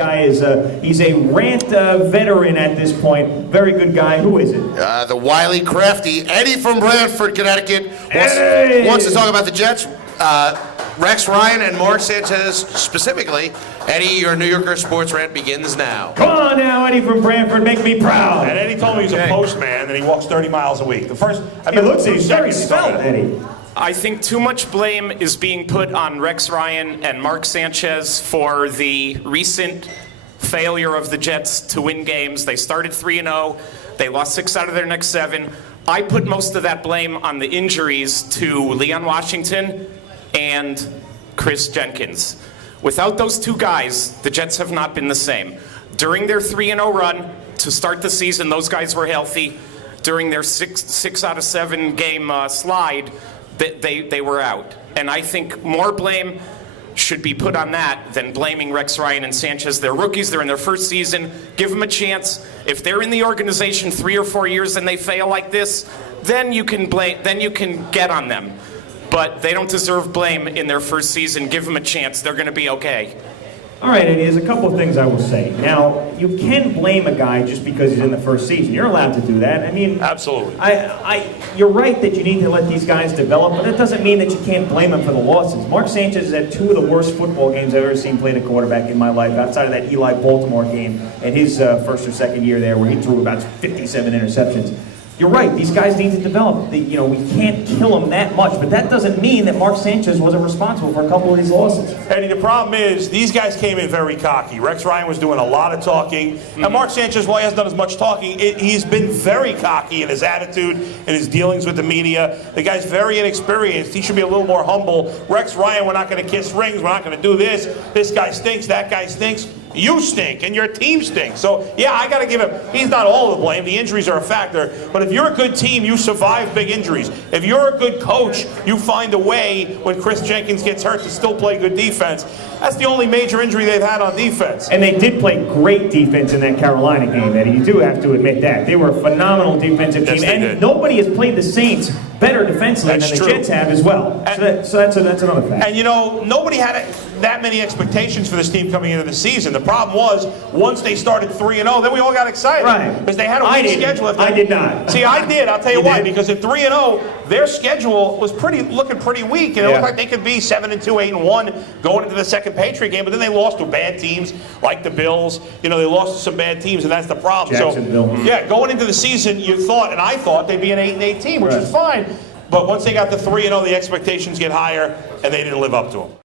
guy is he's a rant veteran at this point. Very good guy. Who is it? The wily, crafty Eddie from Bradford, Connecticut. Wants to talk about the Jets. Rex Ryan and Mark Sanchez specifically. Eddie, your New Yorker sports rant begins now. Come on now, Eddie from Bradford, make me proud. And Eddie told me he's a postman and he walks 30 miles a week. The first, I It mean, looks he's very svelte, Eddie. I think too much blame is being put on Rex Ryan and Mark Sanchez for the recent failure of the Jets to win games. They started 3-0. They lost 6 out of their next 7. I put most of that blame on the injuries to Leon Washington and Chris Jenkins. Without those 2 guys, the Jets have not been the same. During their 3-0 run to start the season, those guys were healthy. During their 6 out of 7 game slide, they were out. And I think more blame should be put on that than blaming Rex Ryan and Sanchez. They're rookies. They're in their first season. Give them a chance. If they're in the organization 3 or 4 years and they fail like this, then you can blame. Then you can get on them. But they don't deserve blame in their first season. Give them a chance. They're going to be okay. All right, Eddie, there's a couple of things I will say. Now, you can blame a guy just because he's in the first season. You're allowed to do that. I mean, absolutely. You're right that you need to let these guys develop, but that doesn't mean that you can't blame them for the losses. Mark Sanchez has had 2 of the worst football games I've ever seen played a quarterback in my life, outside of that Eli Baltimore game and his first or second year there, where he threw about 57 interceptions. You're right, these guys need to develop. We can't kill them that much, but that doesn't mean that Mark Sanchez wasn't responsible for a couple of these losses. Eddie, the problem is these guys came in very cocky. Rex Ryan was doing a lot of talking. And Mark Sanchez, while he hasn't done as much talking, he's been very cocky in his attitude, in his dealings with the media. The guy's very inexperienced. He should be a little more humble. Rex Ryan, we're not going to kiss rings. We're not going to do this. This guy stinks. That guy stinks. You stink, and your team stinks. So, yeah, I got to give him, he's not all the blame. The injuries are a factor. But if you're a good team, you survive big injuries. If you're a good coach, you find a way when Chris Jenkins gets hurt to still play good defense. That's the only major injury they've had on defense. And they did play great defense in that Carolina game, Eddie. You do have to admit that. They were a phenomenal defensive team. And did. Nobody has played the Saints better defensively than the Jets have as well. So that's another fact. And, nobody had that many expectations for this team coming into the season. The problem was, once they started 3-0, then we all got excited. Right. Because they had a weak schedule. I did not. See, I did. I'll tell you why. Did? Because at 3-0, their schedule was looking pretty weak. And it looked like they could be 7-2, 8-1 going into the second Patriot game. But then they lost to bad teams like the Bills. They lost to some bad teams, and that's the problem. Jacksonville. So, yeah, going into the season, you thought, and I thought, they'd be an 8-8 team, which is fine. But once they got to 3-0, the expectations get higher, and they didn't live up to them.